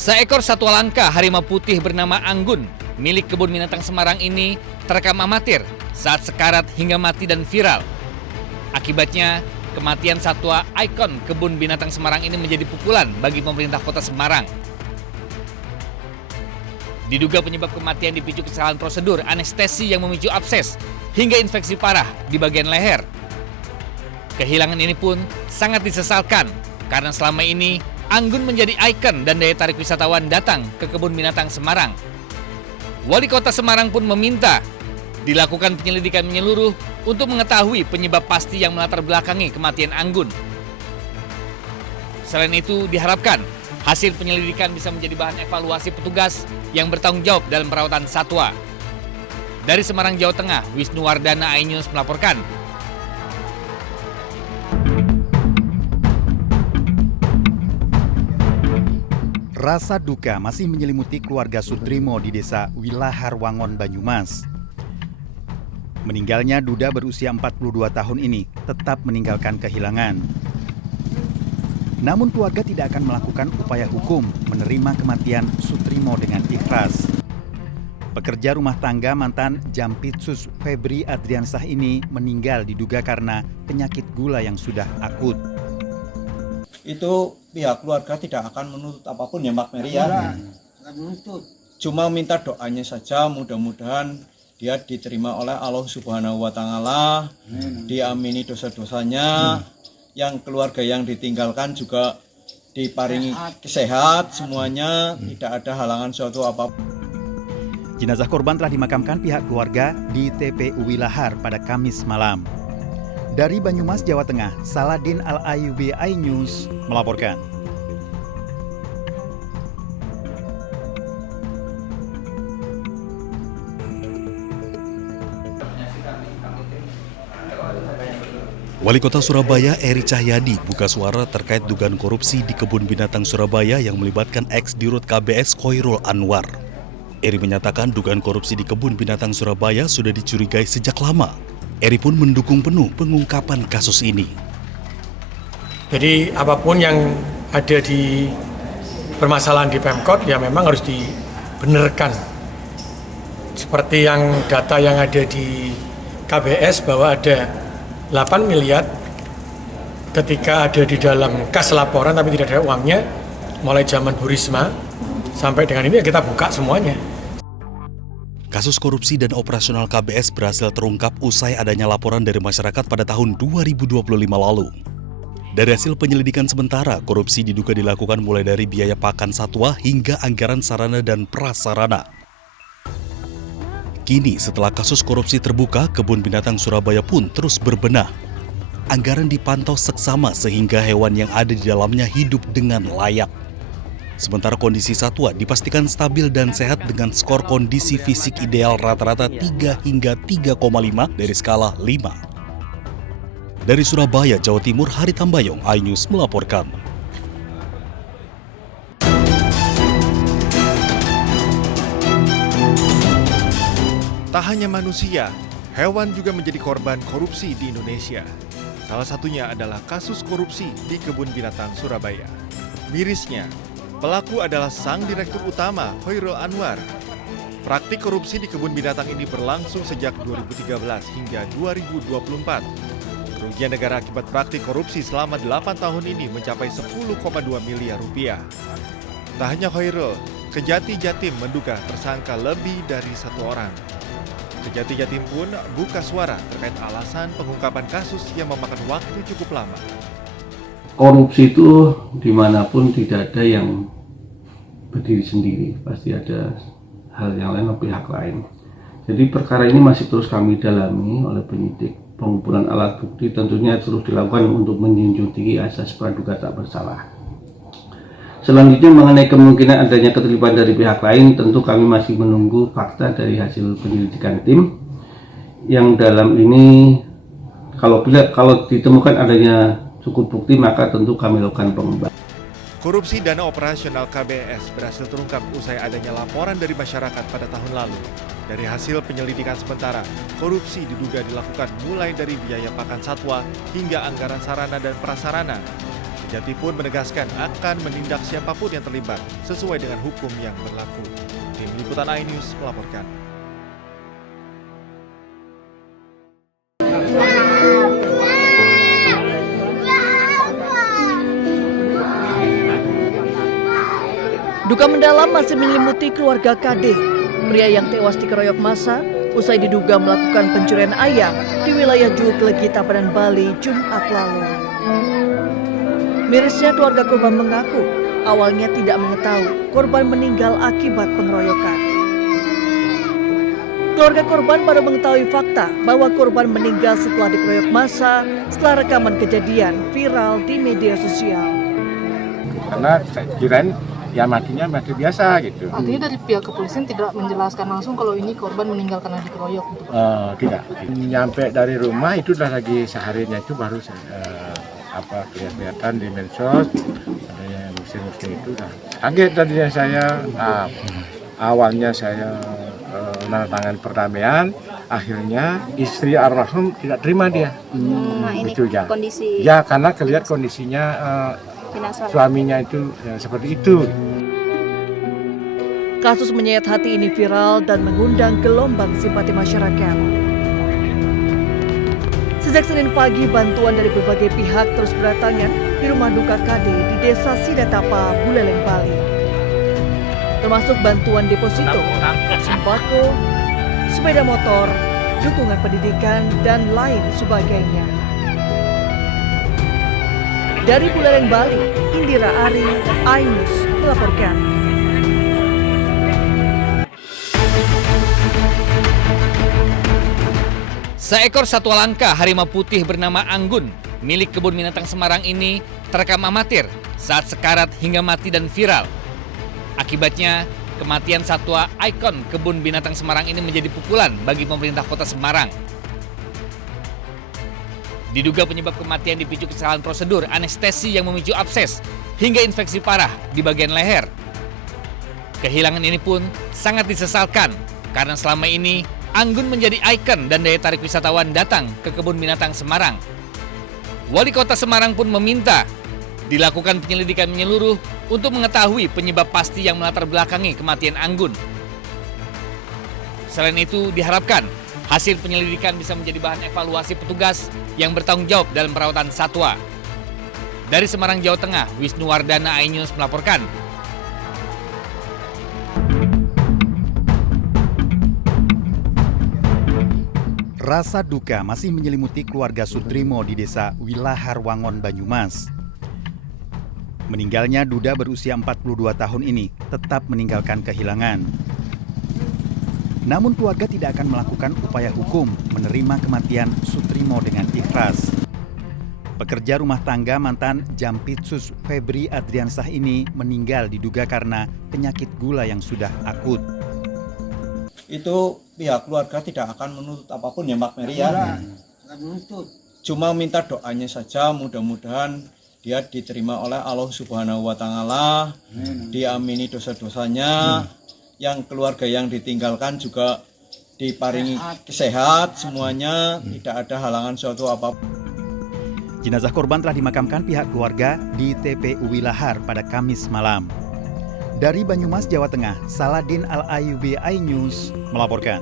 Seekor satwa langka harimau putih bernama Anggun milik Kebun Binatang Semarang ini terekam amatir saat sekarat hingga mati dan viral. Akibatnya, kematian satwa ikon Kebun Binatang Semarang ini menjadi pukulan bagi pemerintah kota Semarang. Diduga penyebab kematian dipicu kesalahan prosedur anestesi yang memicu abses hingga infeksi parah di bagian leher. Kehilangan ini pun sangat disesalkan karena selama ini Anggun menjadi ikon dan daya tarik wisatawan datang ke Kebun Binatang Semarang. Wali Kota Semarang pun meminta dilakukan penyelidikan menyeluruh untuk mengetahui penyebab pasti yang melatar belakangi kematian Anggun. Selain itu, diharapkan hasil penyelidikan bisa menjadi bahan evaluasi petugas yang bertanggung jawab dalam perawatan satwa. Dari Semarang, Jawa Tengah, Wisnu Wardana, iNews melaporkan. Rasa duka masih menyelimuti keluarga Sudrimo di desa Wilahar Wangon, Banyumas. Meninggalnya duda berusia 42 tahun ini tetap meninggalkan kehilangan. Namun keluarga tidak akan melakukan upaya hukum menerima kematian Sudrimo dengan ikhlas. Pekerja rumah tangga mantan Jampitsus Febri Adriansah ini meninggal diduga karena penyakit gula yang sudah akut. Itu pihak keluarga tidak akan menuntut apapun ya Mbak Mary ya. Cuma minta doanya saja, mudah-mudahan dia diterima oleh Allah Subhanahu wa Ta'ala, diamini dosa-dosanya, yang keluarga yang ditinggalkan juga diparingi sehat semuanya, tidak ada halangan suatu apapun. Jenazah korban telah dimakamkan pihak keluarga di TPU Wilahar pada Kamis malam. Dari Banyumas, Jawa Tengah, Saladin Al-Ayubi, iNews melaporkan. Wali Kota Surabaya Eri Cahyadi buka suara terkait dugaan korupsi di Kebun Binatang Surabaya yang melibatkan ex-dirut KBS Khoirul Anwar. Eri menyatakan dugaan korupsi di Kebun Binatang Surabaya sudah dicurigai sejak lama. Eri pun mendukung penuh pengungkapan kasus ini. Jadi apapun yang ada di permasalahan di Pemkot ya memang harus dibenarkan. Seperti yang data yang ada di KBS bahwa ada 8 miliar ketika ada di dalam kas laporan tapi tidak ada uangnya, mulai zaman Bu Risma sampai dengan ini kita buka semuanya. Kasus korupsi dan operasional KBS berhasil terungkap usai adanya laporan dari masyarakat pada tahun 2025 lalu. Dari hasil penyelidikan sementara, korupsi diduga dilakukan mulai dari biaya pakan satwa hingga anggaran sarana dan prasarana. Kini setelah kasus korupsi terbuka, Kebun Binatang Surabaya pun terus berbenah. Anggaran dipantau seksama sehingga hewan yang ada di dalamnya hidup dengan layak. Sementara kondisi satwa dipastikan stabil dan sehat dengan skor kondisi fisik ideal rata-rata 3 hingga 3,5 dari skala 5. Dari Surabaya, Jawa Timur, Hari Tambayong, iNews melaporkan. Tak hanya manusia, hewan juga menjadi korban korupsi di Indonesia. Salah satunya adalah kasus korupsi di Kebun Binatang Surabaya. Mirisnya, pelaku adalah sang direktur utama Khoirul Anwar. Praktik korupsi di Kebun Binatang ini berlangsung sejak 2013 hingga 2024. Kerugian negara akibat praktik korupsi selama 8 tahun ini mencapai 10,2 miliar rupiah. Tak hanya Khoirul, Kejati Jatim menduga tersangka lebih dari 1 orang. Kejati Jatim pun buka suara terkait alasan pengungkapan kasus yang memakan waktu cukup lama. Korupsi itu dimanapun tidak ada yang berdiri sendiri, pasti ada hal yang lain atau pihak lain. Jadi perkara ini masih terus kami dalami oleh penyidik. Pengumpulan alat bukti tentunya terus dilakukan untuk menjunjung tinggi asas praduga tak bersalah. Selanjutnya mengenai kemungkinan adanya keterlibatan dari pihak lain, tentu kami masih menunggu fakta dari hasil penyelidikan tim. Yang dalam ini kalau ditemukan adanya cukup bukti, maka tentu kami lakukan pengembangan. Korupsi dana operasional KBS berhasil terungkap usai adanya laporan dari masyarakat pada tahun lalu. Dari hasil penyelidikan sementara, korupsi diduga dilakukan mulai dari biaya pakan satwa hingga anggaran sarana dan prasarana. Jati pun menegaskan akan menindak siapapun yang terlibat sesuai dengan hukum yang berlaku. Tim Liputan iNews melaporkan. Duka mendalam masih menyelimuti keluarga KD, pria yang tewas dikeroyok massa usai diduga melakukan pencurian ayam di wilayah Juluk Legita, Tabanan, Bali, Jumat lalu. Mirisnya keluarga korban mengaku awalnya tidak mengetahui korban meninggal akibat pengeroyokan. Keluarga korban baru mengetahui fakta bahwa korban meninggal setelah dikeroyok massa setelah rekaman kejadian viral di media sosial. Karena saya kirain ya matinya mati biasa gitu. Artinya dari pihak kepolisian tidak menjelaskan langsung kalau ini korban meninggal karena dikeroyok gitu? Tidak. Nyampe dari rumah itu udah lagi seharinya itu baru kelihatan di medsos adanya muslim itu dah kaget tadinya saya. Awalnya saya menandatangani perdamaian, akhirnya istri almarhum tidak terima dia. Ini itu ya. Kondisi. Ya karena kelihatan kondisinya suaminya itu ya, seperti itu. Kasus menyayat hati ini viral dan mengundang gelombang simpati masyarakat. Sejak Senin pagi, bantuan dari berbagai pihak terus berdatangan di rumah duka KD di Desa Sidatapa, Buleleng, Bali. Termasuk bantuan deposito, sembako, sepeda motor, dukungan pendidikan, dan lain sebagainya. Dari Buleleng, Bali, Indira Ari, iNews melaporkan. Seekor satwa langka harimau putih bernama Anggun milik Kebun Binatang Semarang ini terekam amatir saat sekarat hingga mati dan viral. Akibatnya, kematian satwa ikon Kebun Binatang Semarang ini menjadi pukulan bagi pemerintah Kota Semarang. Diduga penyebab kematian dipicu kesalahan prosedur anestesi yang memicu abses hingga infeksi parah di bagian leher. Kehilangan ini pun sangat disesalkan karena selama ini Anggun menjadi ikon dan daya tarik wisatawan datang ke Kebun Binatang Semarang. Wali Kota Semarang pun meminta dilakukan penyelidikan menyeluruh untuk mengetahui penyebab pasti yang melatar belakangi kematian Anggun. Selain itu, diharapkan hasil penyelidikan bisa menjadi bahan evaluasi petugas yang bertanggung jawab dalam perawatan satwa. Dari Semarang, Jawa Tengah, Wisnu Wardana, iNews melaporkan. Rasa duka masih menyelimuti keluarga Sutrimo di Desa Wilahar Wangon, Banyumas. Meninggalnya duda berusia 42 tahun ini tetap meninggalkan kehilangan. Namun keluarga tidak akan melakukan upaya hukum menerima kematian Sutrimo dengan ikhlas. Pekerja rumah tangga mantan Jampitsus Febri Adriansah ini meninggal diduga karena penyakit gula yang sudah akut. Itu pihak keluarga tidak akan menuntut apapun ya Mbak Mary ya. Cuma minta doanya saja, mudah-mudahan dia diterima oleh Allah Subhanahu wa Ta'ala, diamini dosa-dosanya, yang keluarga yang ditinggalkan juga diparingi sehat semuanya, tidak ada halangan suatu apapun. Jenazah korban telah dimakamkan pihak keluarga di TPU Wilahar pada Kamis malam. Dari Banyumas, Jawa Tengah, Saladin Al-Ayubi, iNews melaporkan.